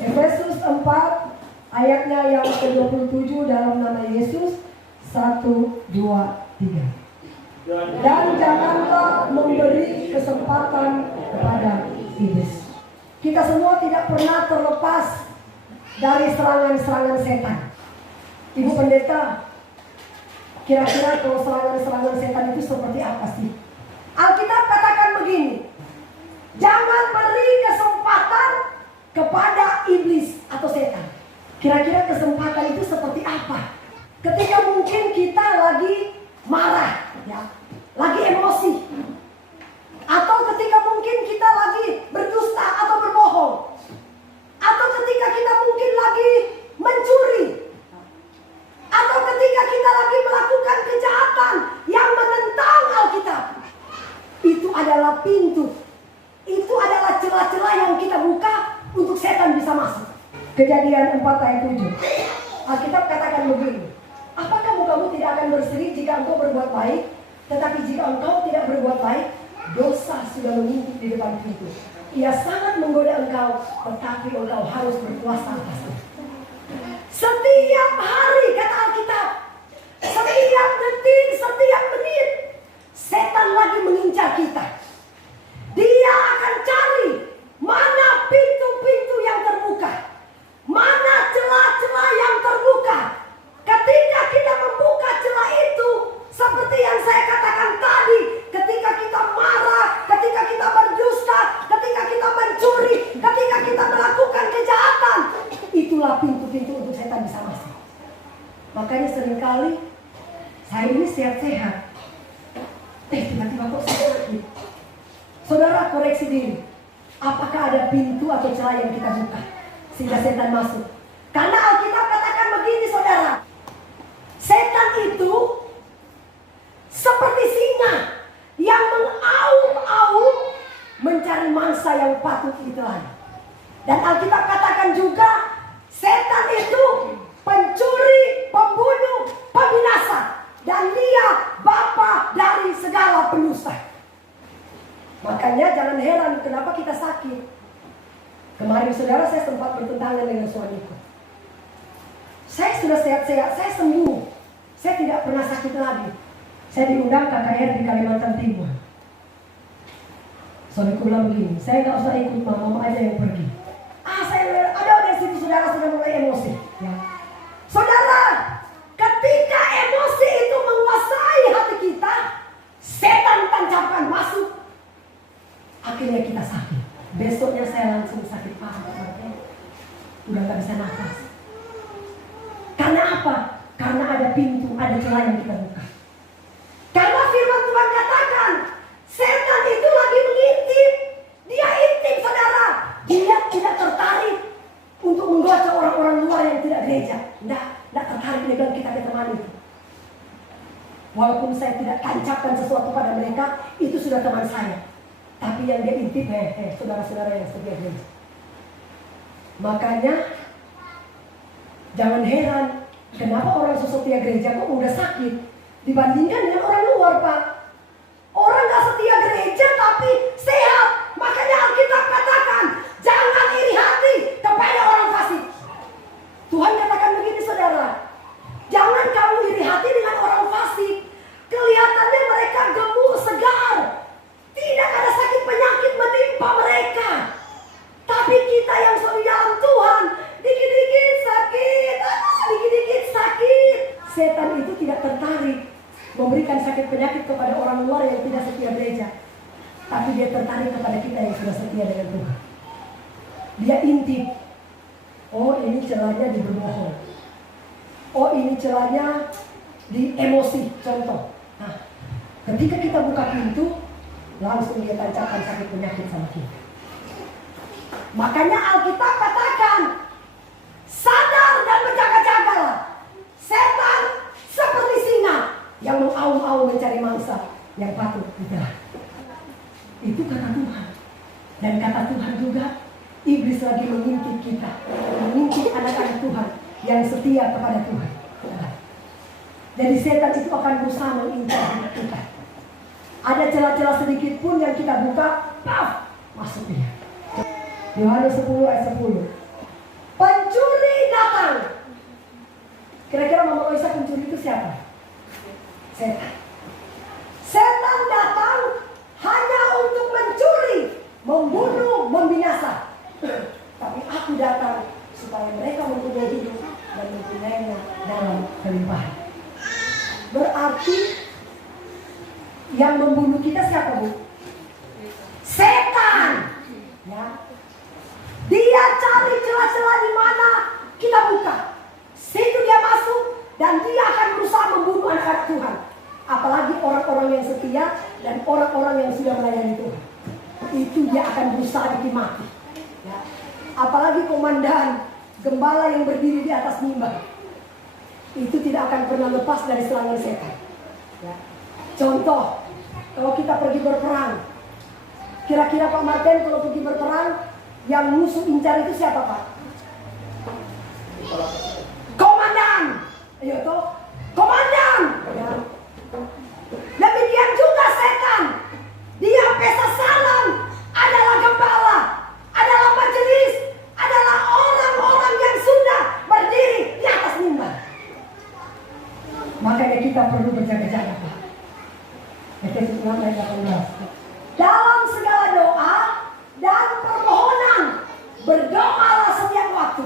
Efesus 4 ayatnya yang ke-27 dalam nama Yesus. 1, 2, 3. Dan janganlah memberi kesempatan kepada iblis. Kita semua tidak pernah terlepas dari serangan-serangan setan. Ibu pendeta, kira-kira kalau serangan-serangan setan itu seperti apa sih? Alkitab katakan begini, jangan beri kesempatan kepada iblis atau setan. Kira-kira kesempatan itu seperti apa? Ketika mungkin kita lagi marah, ya, lagi emosi, atau ketika mungkin kita lagi berdusta atau berbohong, atau ketika kita mungkin lagi mencuri, atau ketika kita lagi melakukan kejahatan yang menentang Alkitab. Itu adalah pintu, itu adalah celah-celah yang kita buka untuk setan bisa masuk. Kejadian 4 ayat 7. Alkitab katakan begini, apakah kamu tidak akan berseri jika engkau berbuat baik? Tetapi jika engkau tidak berbuat baik, dosa sudah mengintip di depan pintu. Ia sangat menggoda engkau, tetapi engkau harus berkuasa atasnya. Setiap hari, kata Alkitab, setiap detik, setiap menit, setan lagi mengincar kita. Dia akan cari mana pintu-pintu yang terbuka, mana celah-celah yang terbuka. Ketika kita membuka celah itu, seperti yang saya katakan tadi, ketika kita marah, ketika kita berdusta, ketika kita mencuri, ketika kita melakukan kejahatan, itulah pintu-pintu untuk setan bisa masuk. Makanya seringkali saya ini sehat-sehat, tiba-tiba kok saya sakit. Saudara koreksi diri, apakah ada pintu atau celah yang kita buka sehingga setan masuk? Karena Alkitab katakan begini, saudara, setan itu seperti singa yang mengaum-aum mencari mangsa yang patut ditelan. Dan Alkitab katakan juga, setan itu pencuri, pembunuh, pembinasa, dan dia bapa dari segala pendusta. Makanya jangan heran kenapa kita sakit. Kemarin saudara saya sempat bertentangan dengan suamiku. Saya sudah sehat-sehat, saya sembuh, saya tidak pernah sakit lagi. Saya diundang KKR di Kalimantan Timur. Suamiku bilang begini, saya nggak usah ikut, mama aja yang pergi. Saya ada di situ, saudara sudah mulai emosi. Ya. Saudara, ketika emosi itu menguasai hati kita, setan tancapkan masuk. Akhirnya kita sakit. Besoknya saya langsung sakit parah. Udah gak bisa nafas. Karena apa? Karena ada pintu, ada celah yang kita buka. Karena firman Tuhan katakan, setan itu lagi mengintip. Dia intip, saudara. Dia tidak tertarik untuk menggoda orang-orang luar yang tidak gereja. Tidak tertarik dengan kita ke teman itu. Walaupun saya tidak tancapkan sesuatu pada mereka, itu sudah teman saya. Tapi yang dia intip, saudara-saudara yang setia gereja. Makanya jangan heran kenapa orang setia gereja kok udah sakit dibandingkan dengan orang luar, Pak. Orang gak setia gereja tapi sehat. Makanya Alkitab katakan, jangan iri hati kepada orang fasik. Tuhan katakan begini, saudara, jangan kamu iri hati dengan orang fasik. Kelihatannya mereka gemuk, segar, tidak ada sakit penyakit menimpa mereka. Tapi kita yang sudah di dalam Tuhan, dikit-dikit sakit, dikit-dikit sakit. Setan itu tidak tertarik memberikan sakit penyakit kepada orang luar yang tidak setia gereja. Tapi dia tertarik kepada kita yang sudah setia dengan Tuhan. Dia intip. Oh, ini celahnya di berbohong. Oh, ini celahnya di emosi. Contoh. Nah, ketika kita buka pintu, langsung dia tancapkan sakit penyakit sama kita. Makanya Alkitab katakan, sadar dan berjaga-jagalah. Setan seperti singa yang mengaum-aum mencari mangsa yang patut ditelan. Itu kata Tuhan. Dan kata Tuhan juga, iblis lagi mengintip kita, mengintip anak-anak Tuhan yang setia kepada Tuhan. Jadi setan itu akan berusaha mengincar kita. Ada celah-celah sedikit pun yang kita buka, paf, masuk dia. Yohanes 10 ayat 10. aku datang supaya mereka mempunyai hidup dan mempunyainya dalam kelimpahan. Berarti yang membunuh kita siapa, Bu? Setan. Ya. Dia cari celah-celah di mana kita buka. Situ dia masuk dan dia akan berusaha membunuh anak-anak Tuhan. Apalagi orang-orang yang setia dan orang-orang yang sudah melayani Tuhan. Itu dia akan berusaha bikin mati. Ya. Apalagi komandan, gembala yang berdiri di atas mimbar. Itu tidak akan pernah lepas dari serangan setan. Ya. Contoh, kalau kita pergi berperang, kira-kira Pak Martin kalau pergi berperang, yang musuh incar itu siapa, Pak? Komandan. Ayo toh, komandan. Ya. Demikian juga setan. Dia pesta salam adalah gembala, adalah majelis, adalah orang-orang yang sudah berdiri di atas mimbar. Makanya kita perlu berjaga-jaga, Pak. Efesus 6 ayat 18. Dalam segala doa dan permohonan berdoalah setiap waktu.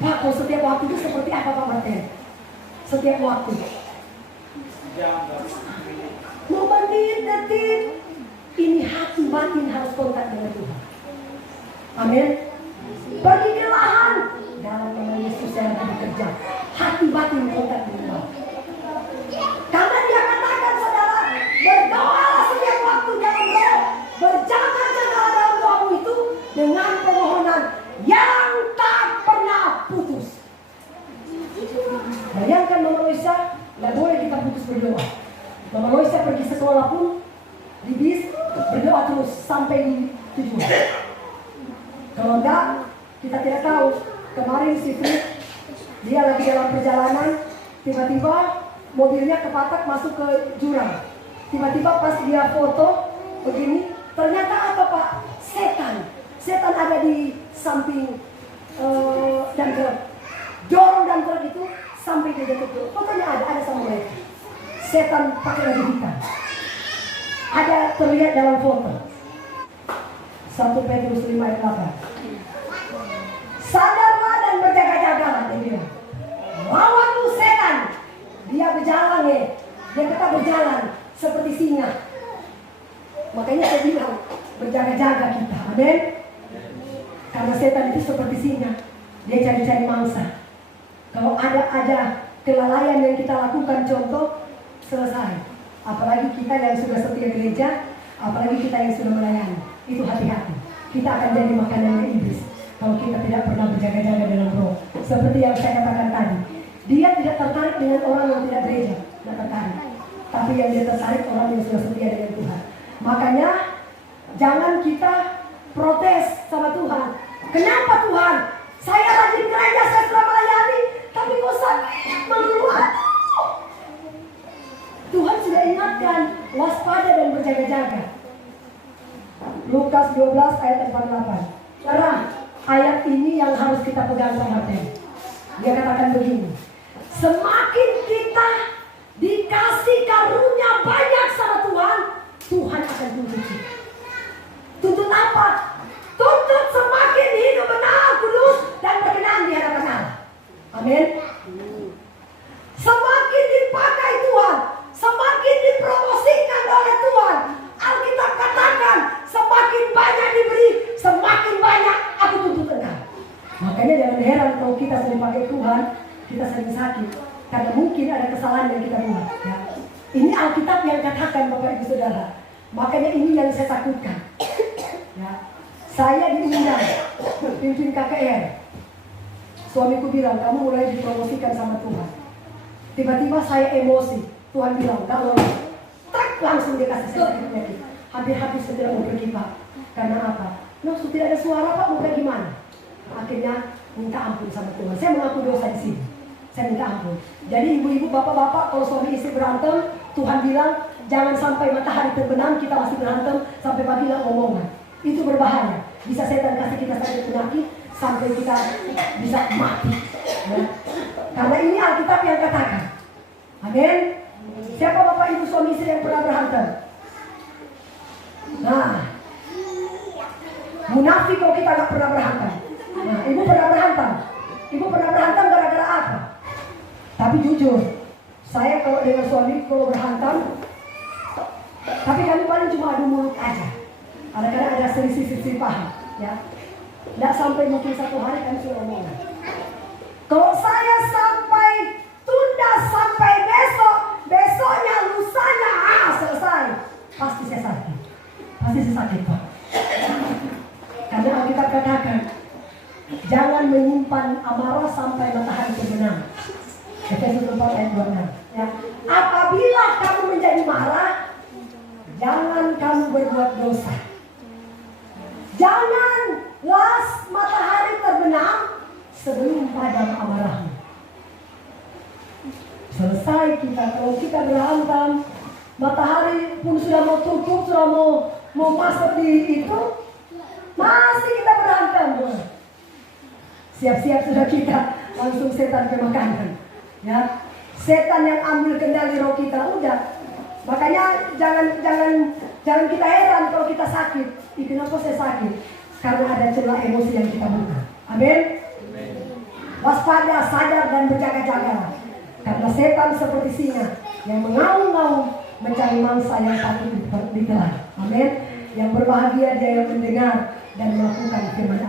Pak, kalau setiap waktu itu seperti apa, Pak Martin? Setiap waktu. Menit, detik. Ini hati batin harus kontak dengan Tuhan. Amin. Pergi ke lahan dalam nama Yesus yang bekerja. Hati batin kontak dengan Tuhan. Karena dia katakan, saudara, berdoalah setiap waktu dalam doa, berjaga-jaga dalam doamu itu dengan permohonan yang tak pernah putus. Bayangkan Mama Loisa, nggak boleh kita putus berdoa. Mama Loisa pergi sekolah pun di bis berdoa terus sampai di tujuan. Kalau enggak, kita tidak tahu. Kemarin si Frit, dia lagi dalam perjalanan, tiba-tiba mobilnya kepatak masuk ke jurang. Tiba-tiba pas dia foto begini, ternyata apa, Pak? Setan. Setan ada di samping dan truk. Dorong dan truk itu sampai dia jatuh. Fotonya ada sama mereka. Setan pakai baju hitam. Ada terlihat dalam foto. 1 Petrus 5 ayat 8. Sadarlah dan berjaga-jagalah, dia bilang. Lawan tuh setan. Dia berjalan ya. Dia tetap berjalan seperti singa. Makanya saya bilang berjaga-jaga kita. Amin. Karena setan itu seperti singa. Dia cari-cari mangsa. Kalau ada kelalaian yang kita lakukan, contoh, selesai. Apalagi kita yang sudah setia gereja, apalagi kita yang sudah melayani. Itu hati-hati. Kita akan jadi makanannya iblis kalau kita tidak pernah berjaga-jaga dalam roh. Seperti yang saya katakan tadi, dia tidak tertarik dengan orang yang tidak gereja, tidak tertarik. Tapi yang dia tertarik orang yang sudah setia dengan Tuhan. Makanya jangan kita protes sama Tuhan. Kenapa Tuhan? Saya rajin gereja, saya sudah melayani, tapi kok sakit melulu. Tuhan sudah ingatkan, waspada dan berjaga-jaga. Lukas 12 ayat 48. Karena ayat ini yang harus kita pegang sama Tuhan. Dia katakan begini, semakin kita dikasih karunia banyak sama Tuhan, Tuhan akan tuntut kita. Tuntut apa? Tuntut semakin hidup benar, kudus, dan berkenan di hadapan Allah. Amin. Semakin dipakai Tuhan, semakin dipromosikan oleh Tuhan. Alkitab katakan, semakin banyak diberi, semakin banyak aku tuntut engkau. Makanya jangan heran kalau kita sering pakai Tuhan, kita sering sakit. Karena mungkin ada kesalahan yang kita buat. Ya. Ini Alkitab yang katakan, Bapak Ibu Saudara. Makanya ini yang saya takutkan. Ya. Saya diundang pimpin KKR. Suamiku bilang, kamu mulai dipromosikan sama Tuhan. Tiba-tiba saya emosi. Tuhan bilang, gak lolos. Tak, langsung dia kasih saya sakit penyakit. Hampir-habis saya tidak mau pergi, Pak. Karena apa? Maksud tidak ada suara, Pak, mau kayak gimana? Akhirnya minta ampun sama Tuhan. Saya mengaku dosa di sini. Saya minta ampun. Jadi ibu-ibu, bapak-bapak, kalau suami istri berantem, Tuhan bilang, jangan sampai matahari terbenam, kita masih berantem, sampai pagi gak ngomongan. Itu berbahaya. Bisa setan kasih kita sakit penyakit, sampai kita bisa mati. Ya. Karena ini Alkitab yang katakan. Amin. Siapa bapak ibu suami istri yang pernah berantem? Nah, Munafik kalau kita nggak pernah berhantam. Nah, ibu pernah berhantam. Ibu pernah berhantam gara-gara apa? Tapi jujur, saya kalau dengan suami kalau berhantam, tapi kami paling cuma adu mulut aja. Kadang-kadang ada selisih paham, ya. Nggak sampai mungkin 1 hari kami sudah omongan. Kalau saya sampai tunda sampai besoknya, lusanya, selesai. Pasti saya sakit. Pasti saya sakit, Pak. Karena Alkitab katakan, jangan menyimpan amarah sampai matahari terbenam. Efesus 4 ayat 26. Ya. Apabila kamu menjadi marah, jangan kamu berbuat dosa. Jangan las matahari terbenam sebelum padam amarahmu. Selesai kita, kalau kita berhantam, matahari pun sudah mau tutup, sudah mau masuk di itu, masih kita berhantam. Siap-siap sudah kita, langsung setan ke makanan. Ya, setan yang ambil kendali roh kita, udah. Makanya jangan kita heran kalau kita sakit. Kenapa saya sakit? Karena ada celah emosi yang kita buka. Amin. Waspada, sadar dan berjaga-jaga. Karena setan seperti singa yang mengaum-ngaum mencari mangsa yang patut ditelan. Amin. Yang berbahagia dia yang mendengar dan melakukan firman Allah.